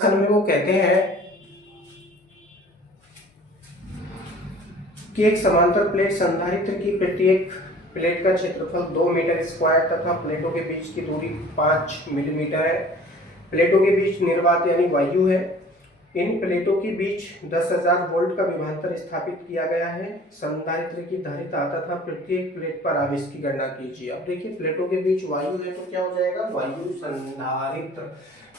में वो कहते हैं कि एक समांतर प्लेट संधारित्र की प्रत्येक प्लेट का क्षेत्रफल 2 मीटर स्क्वायर तथा प्लेटों के बीच की दूरी 5 मिलीमीटर है। प्लेटों के बीच निर्वात यानी वायु है। इन प्लेटों के बीच 10,000 वोल्ट का विभवांतर स्थापित किया गया है। संधारित्र की धारिता तथा प्रत्येक प्लेट पर आवेश की गणना कीजिए। अब देखिए, प्लेटों के बीच वायु है तो क्या हो जाएगा, वायु संधारित्र।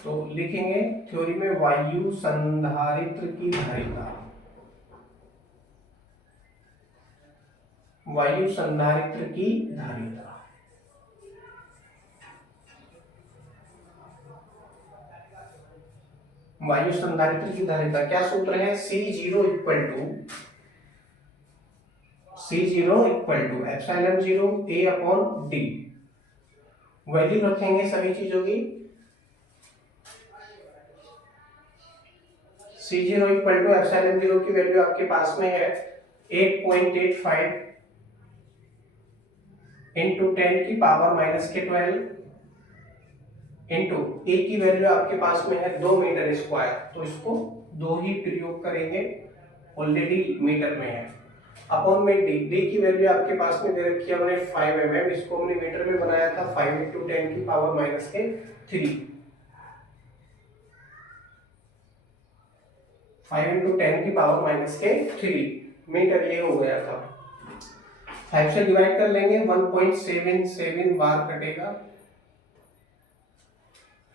तो लिखेंगे थ्योरी में वायु संधारित्र की धारिता, वायु संधारित्र की धारिता। वायु संधारित्र की धारिता क्या सूत्र है, C0 equal to epsilon 0 A upon D। Value रखेंगे सभी चीजों की। C0 इक्वल टू एप्सिलॉन 0 की वैल्यू आपके पास में है 8.85 इंटू 10 की पावर माइनस के 12 इंटू ए की वैल्यू आपके पास में है 2 मीटर स्क्वायर, तो इसको 2 ही प्रयोग करेंगे, ऑलरेडी मीटर में है। अपॉन में डी, डी की वैल्यू आपके पास में दे रखी है हमने 5 mm, इसको हमने मीटर में बनाया था 5 इंटू 10 की पावर माइनस के 3, 5 इंटू 10 की पावर माइनस के 3 मीटर ये हो गया था। 5 से डिवाइड कर लेंगे, 1.77 बार कटेगा,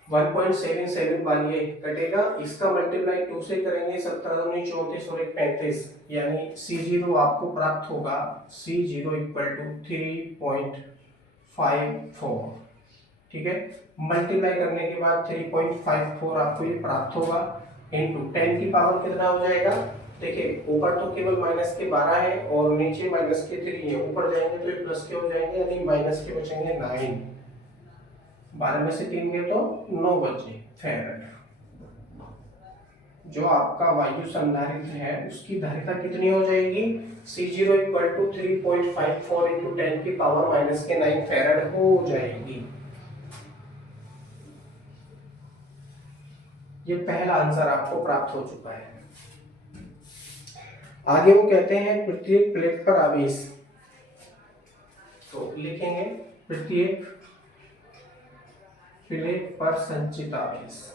1.77 बार ये कटेगा। इसका मल्टीप्लाई 2 से करेंगे, 17 दूनी 34 और 1 35, यानी C0 आपको प्राप्त होगा C0 इक्वल टू 3.54। ठीक है, मल्टीप्लाई करने के बाद 3.54 आपको ये प्राप्त होगा इनटू 10 की पावर कितना हो जाएगा। देखिए, ऊपर तो केवल माइनस के 12 है और नीचे माइनस के 3 है, ऊपर जाएंगे तो ये प्लस के हो जाएंगे, यानी माइनस के बचेंगे 9। 12 में से 3 गए तो 9 बचे फेरेड। जो आपका वायु संधारित्र है उसकी धारिता कितनी हो जाएगी, C0 इक्वल टू 3.54 इंटू 10 की पावर माइनस के 9 फेरेड हो जाएगी। ये पहला आंसर आपको प्राप्त हो चुका है। आगे वो कहते हैं प्रत्येक प्लेट पर आवेश, तो लिखेंगे प्रत्येक प्लेट पर संचित आवेश।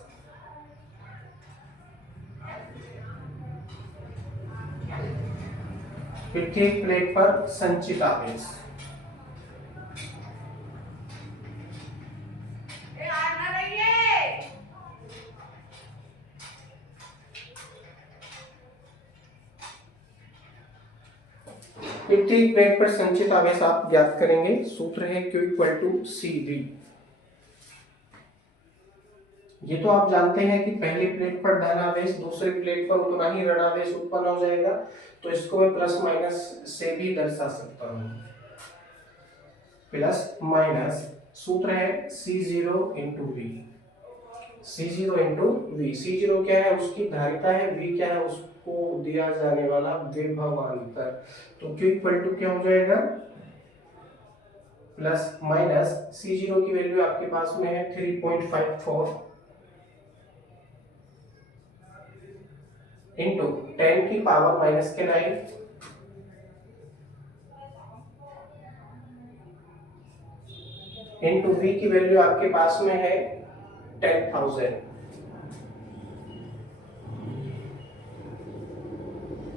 प्रत्येक प्लेट पर संचित आवेश। प्रत्येक प्लेट पर संचित आवेश आप ज्ञात करेंगे, सूत्र है Q इक्वल टू CD। ये तो आप जानते हैं कि पहली प्लेट पर धन आवेश, दूसरी प्लेट पर उतना ही ऋण आवेश उत्पन्न हो जाएगा, तो इसको मैं प्लस माइनस से भी दर्शा सकता हूं। प्लस माइनस सूत्र है C0 into we. C0 into we, C0 क्या है, उसकी धारिता है, V क्या है, उसको दिया जाने वाला विभवांतर। तो Q इक्वल टू क्या हो जाएगा, प्लस माइनस C0 की वैल्यू आपके पास में है 3.54 इंटू 10 की पावर माइनस के 9 इंटू V की वैल्यू आपके पास में है 10,000।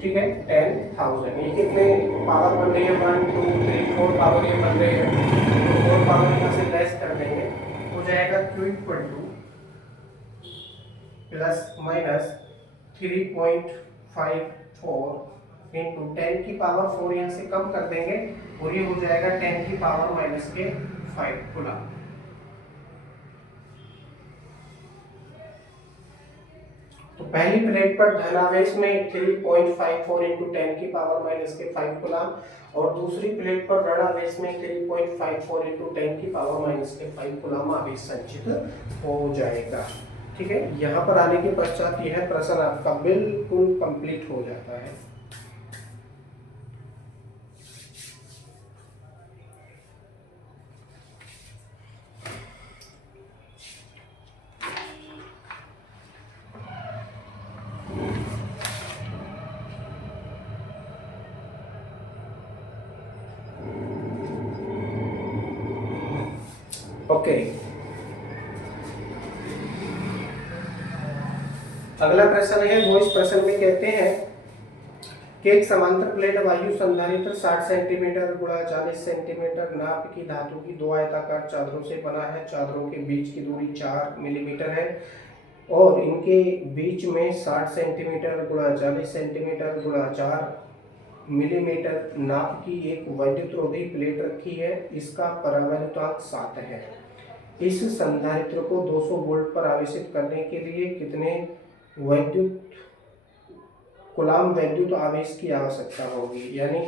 ठीक है, 10,000। ये कितने पावर बन रही है, 1 2 3 4 पावर ये बन रही है, तो 4 पावर यहाँ से लेस कर देंगे, हो जाएगा Q equal two plus minus 3.54 into 10 की पावर 4 यहाँ से कम कर देंगे और ये हो जाएगा 10 की पावर माइनस के 5 कूलम। तो पहली प्लेट पर धनावेश में 3.54 इंटू 10 की पावर माइनस के 5 कूलम और दूसरी प्लेट पर ऋणावेश में 3.54 इंटू 10 की पावर माइनस के 5 कूलम आवेश संचित हो जाएगा। ठीक है, यहाँ पर आने के पश्चात यह प्रश्न आपका बिल्कुल कंप्लीट हो जाता है। ओके, अगला प्रश्न है, वो इस प्रश्न में कहते हैं कि एक समांतर प्लेट वायु संधारित्र 60 सेंटीमीटर गुणा 40 सेंटीमीटर नाप की धातु की दो आयताकार चादरों से बना है। चादरों के बीच की दूरी 4 मिलीमीटर है और इनके बीच में 60 सेंटीमीटर गुणा 40 सेंटीमीटर गुणा 4 मिलीमीटर नाप की एक वैद्युतरोधी प्लेट रखी है। इसका परावैद्युतांक 7 है। इस संधारित्र को 200 वोल्ट पर आवेशित करने के लिए कितने वैद्युत कूलाम वैद्युत आवेश की आवश्यकता होगी, यानी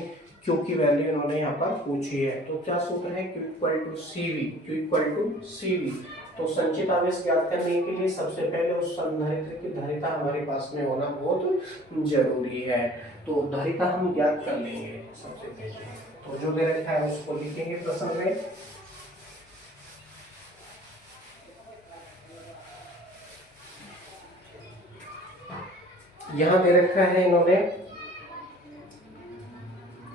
Q की वैल्यू इन्होंने यहाँ पर पूछी है। तो क्या सूत्र है, Q इक्वल टू CV। तो संचित आवेश ज्ञात करने के लिए सबसे पहले उस संधारित्र की धारिता हमारे पास में होना बहुत जरूरी है। तो धारिता हम ज्ञात कर लेंगे सबसे पहले। तो जो दे रखा है उसको लिखेंगे प्रश्न में। यहाँ दे रखा है इन्होंने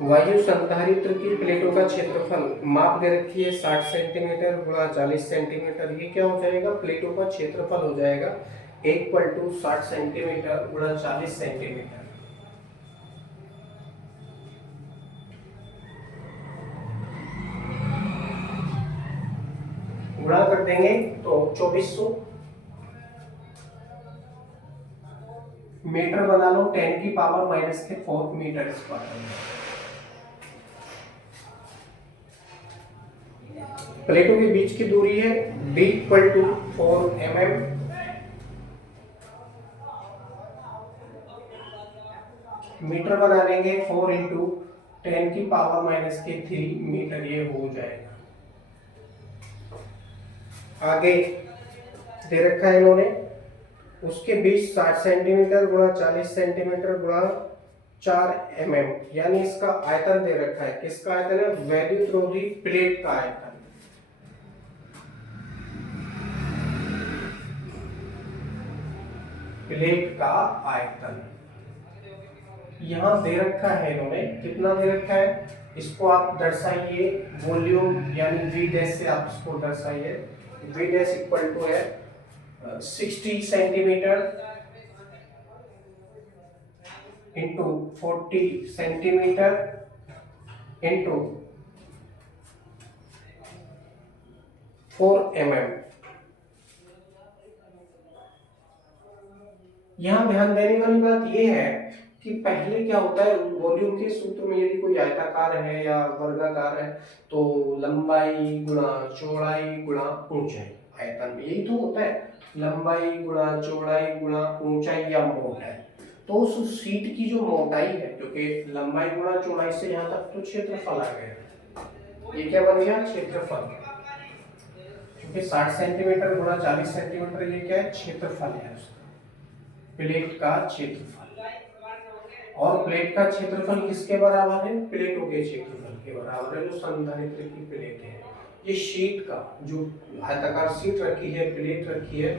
वायु संधारित्र की प्लेटों का क्षेत्रफल, माप दे रखी है 60 सेंटीमीटर गुणा 40 सेंटीमीटर। ये क्या हो जाएगा, प्लेटों का क्षेत्रफल हो जाएगा इक्वल टू 60 सेंटीमीटर गुणा 40 सेंटीमीटर। गुणा कर देंगे तो 2400 मीटर बना लो, 10 की पावर माइनस के 4 मीटर स्क्वायर। प्लेटों के बीच की दूरी है d equal to 4 mm। Metre बना लेंगे 4 इंटू 10 की पावर माइनस के 3 मीटर, ये हो जाएगा। आगे दे रखा है इन्होंने उसके बीच 60 सेंटीमीटर गुणा 40 सेंटीमीटर गुणा 4 mm, यानी इसका आयतन दे रखा है। किसका आयतन है, वैद्युतरोधी प्लेट का आयतन। प्लेट का आयतन यहां दे रखा है इन्होंने, कितना दे रखा है, इसको आप दर्शाइए वॉल्यूम यानी V डैश से आप इसको दर्शाइए। V डैश इक्वल टू है 60 centimetre into 40 centimetre into 4 mm। यहाँ ध्यान देने वाली बात यह है कि पहले क्या होता है, वॉल्यूम के सूत्र में यदि कोई आयताकार है या वर्गाकार है तो लंबाई गुणा चौड़ाई गुणा ऊंचाई, आयतन में यही तो होता है, लंबाई गुणा चौड़ाई गुणा ऊंचाई या मोटाई। तो उस शीट की जो मोटाई है, जो कि लंबाई गुणा चौड़ाई से यहाँ तक तो क्षेत्रफल आ गया, ये क्या बन गया, क्षेत्रफल। क्योंकि 60 सेंटीमीटर गुणा 40 सेंटीमीटर ये क्या है, क्षेत्रफल है उसका, प्लेट का क्षेत्रफल। और प्लेट का क्षेत्रफल किसके बराबर है, प्लेटों के क्षेत्रफल के बराबर है, जो संधारित्र की प्लेट है। ये शीट का जो आयताकार शीट रखी है, प्लेट रखी है,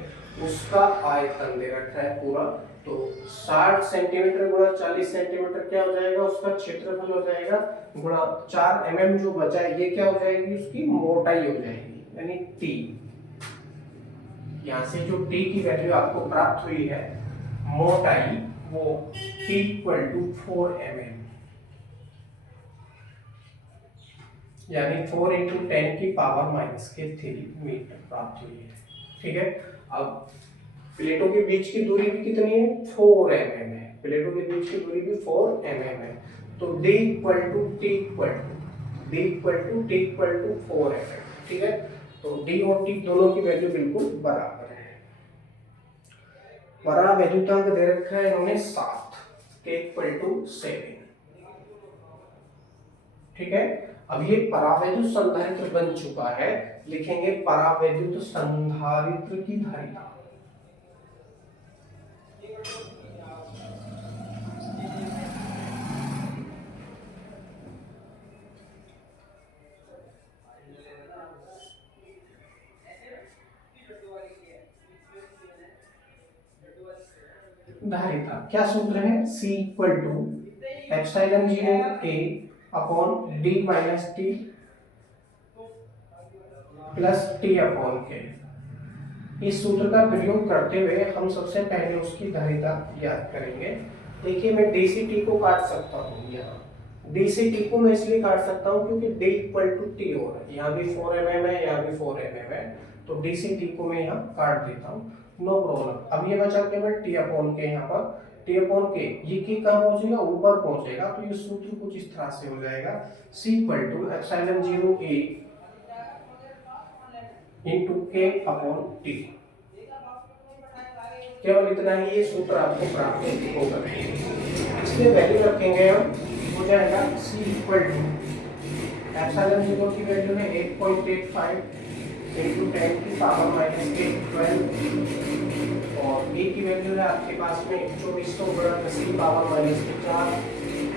उसका आयतन दे रखा है पूरा। तो 60 सेंटीमीटर गुणा 40 सेंटीमीटर क्या हो जाएगा, उसका क्षेत्रफल हो जाएगा, गुणा 4 mm जो बचा है ये क्या हो जाएगी, उसकी मोटाई हो जाएगी, यानी T। यहाँ से जो T की वैल्यू आपको प्राप्त हुई है मोटाई, वो T इक्वल टू 4 mm, यानी 4 इंटू 10 की पावर माइनस के 3 मीटर प्राप्त हुई है। ठीक है, अब प्लेटों के बीच की दूरी भी कितनी है, 4 mm है, प्लेटों के बीच की दूरी भी 4 mm है। तो D equal to T equal to 4 mm। ठीक है, तो D और T दोनों की वैल्यू बिल्कुल बराबर है। परावैद्युतांक दे रखा है इन्होंने 7, K इक्वल टू 7। ठीक है, अब ये परावैद्युत संधारित्र बन चुका है, लिखेंगे परावैद्युत संधारित्र की धारिता। धारिता क्या सूत्र है, C equal to epsilon 0 A upon D minus T plus T upon K. इस सूत्र का प्रयोग करते हुए हम सबसे पहले उसकी धारिता याद करेंगे। देखिए मैं डी सी टी को काट सकता हूँ। यहाँ डी सी टी को मैं इसलिए काट सकता हूँ क्योंकि डी इक्वल टू टी हो रहा है, यहाँ भी 4 mm है, यहाँ भी 4 mm है, तो डी सी टी को मैं यहाँ काट देता हूँ, नो प्रॉब्लम। अब ये बचा केवल टी अपॉन के। यहाँ पर टी अपॉन के ये की कहाँ पहुंचेगा, ऊपर पहुंचेगा, तो ये सूत्र कुछ इस तरह से हो जाएगा, C equal to epsilon 0 A into K upon T. केवल इतना ही ये सूत्र आपको प्राप्त होगा। इसलिए वैल्यू रखेंगे हम, हो जाएगा सी इक्वल टू एप्सिलॉन 0 की वैल्यू है 8.85 इंटू 10 की पावर माइनस के 12 और ए की वैल्यू है आपके पास में 24 को गुणा 10 की पावर माइनस के 4।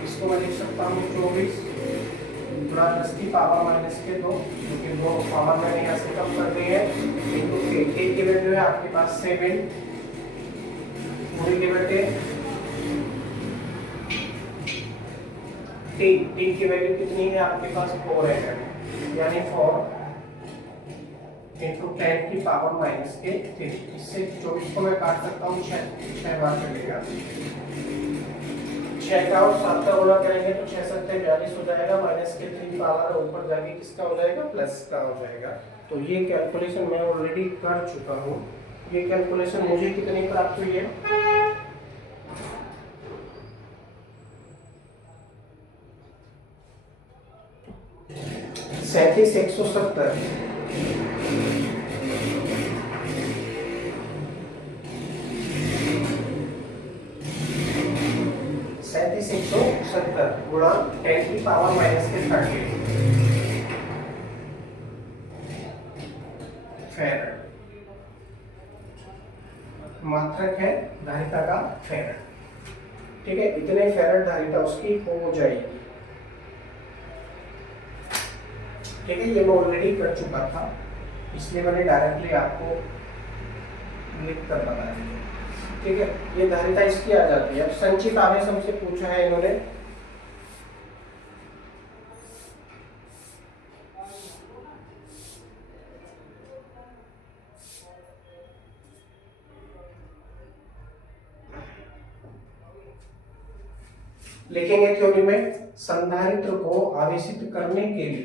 इसको मैं लिख सकता हूँ 24 गुणा 10 की पावर माइनस के 2, क्योंकि 2 पावर मैंने यहाँ से कम कर दी है, इंटू ए की वैल्यू है आपके पास 7 पूरी लिमिटेड। टी की वैल्यू कितनी है आपके पास 4 है, यानी 4 इंटू 10 की पावर माइनस के 3। इससे 24 को मैं काट सकता हूँ 6 बार चलेगा, 6 का और 7 का गुणा करेंगे तो 6 7 42 हो जाएगा, माइनस के 3 पावर ऊपर जाके किसका हो जाएगा, प्लस का हो जाएगा। तो ये कैलकुलेशन मैं ऑलरेडी कर चुका हूँ। ये कैलकुलेशन मुझे कितनी प्राप्त हुई है, सैंतीस 170 3770 गुणा 10 की पावर माइनस के 30 फैराड। मात्रक है धारिता का फैराड, ठीक है। इतने फैराड धारिता उसकी हो जाएगी, ठीक है। ये मैं ऑलरेडी कर चुका था, इसलिए मैंने डायरेक्टली आपको लिख कर बता दिया, ठीक है। ये धारिता इसकी आ जाती है। अब संचित आवेश हमसे पूछा है इन्होंने, लिखेंगे थ्योरी में, संधारित्र को आवेशित करने के लिए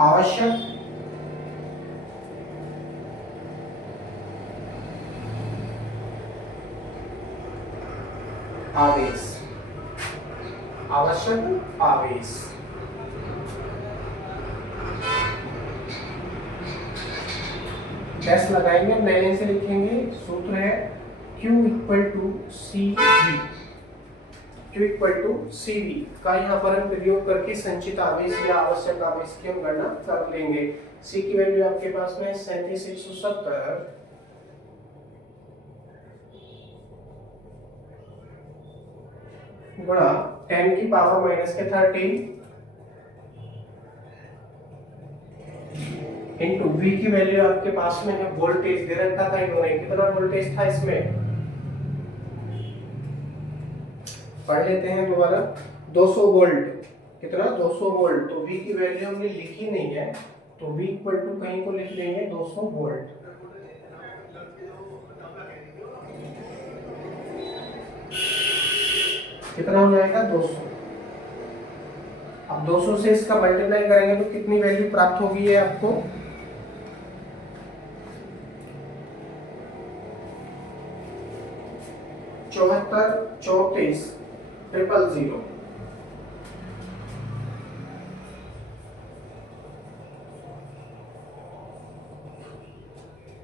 आवश्यक आवेश, आवश्यक आवेश डैश लगाएंगे, नए से लिखेंगे। सूत्र है Q equal to CV, Q equal to CV का यहाँ पर हम प्रयोग करके संचित आवेश या आवश्यक आवेश की हम गणना कर लेंगे। C की वैल्यू आपके पास में 3770 गुणा 10 की पावर माइनस के 13 इंटू V की वैल्यू आपके पास में है, वोल्टेज दे रखा था इन्होंने, कितना वोल्टेज था इसमें पढ़ लेते हैं दोबारा, 200 वोल्ट। कितना, 200 वोल्ट। तो V की वैल्यू हमने लिखी नहीं है, तो V इक्वल टू कहीं को लिख लेंगे 200 वोल्ट। कितना हो जाएगा, 200। अब 200 से इसका मल्टीप्लाई करेंगे तो कितनी वैल्यू प्राप्त होगी है आपको, 74 34 000।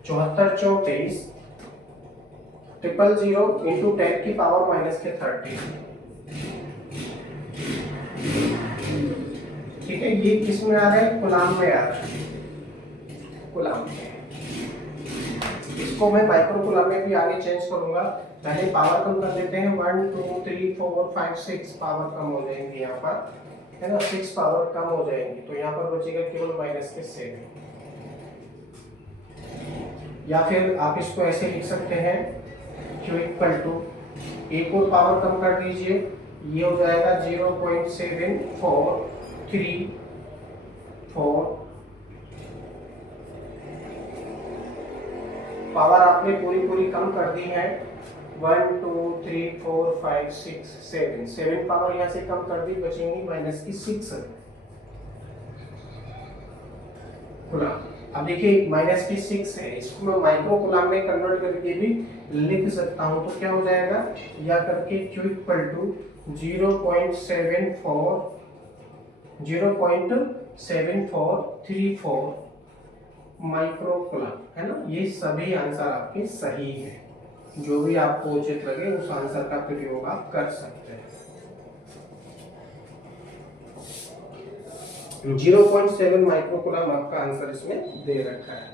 74 34 000 इंटू 10 की पावर माइनस के 30, ठीक है। ये किस में आ रहा है, कूलाम में आ रहा है, कूलाम में। इसको मैं माइक्रो कूलम में भी आगे चेंज करूंगा। पहले पावर कम कर देते हैं, 1 2 3 4 5 6 पावर कम हो जाएंगे यहाँ पर, है ना, 6 पावर कम हो जाएंगी, तो यहाँ पर बचेगा केवल -7। या फिर आप इसको ऐसे लिख सकते हैं, Q इक्वल टू, एक और पावर कम कर दीजिए, ये हो जाएगा 0.7434। पावर आपने पूरी कम कर दी है, 1 2 3 4 5 6 7 पावर यहाँ से कम कर दी, बचेंगी -6 कूलम। अब देखिए -6 है, इसको मैं माइक्रो कूलम में कन्वर्ट करके भी लिख सकता हूँ, तो क्या हो जाएगा, या करके Q equal to 0.7434 micro coulomb, है ना। ये सभी आंसर आपके सही है, जो भी आपको उचित लगे उस आंसर का प्रयोग आप कर सकते हैं। 0.7 माइक्रो कूलम आपका आंसर इसमें दे रखा है।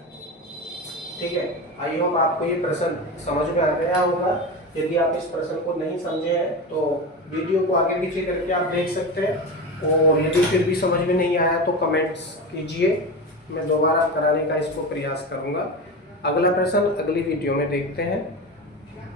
ठीक है, आई होप आपको ये प्रश्न समझ में आ गया होगा। यदि आप इस प्रश्न को नहीं समझे हैं तो वीडियो को आगे पीछे करके आप देख सकते हैं, और यदि फिर भी समझ में नहीं आया तो कमेंट्स कीजिए, मैं दोबारा कराने का इसको प्रयास करूंगा। अगला प्रश्न अगली वीडियो में देखते हैं।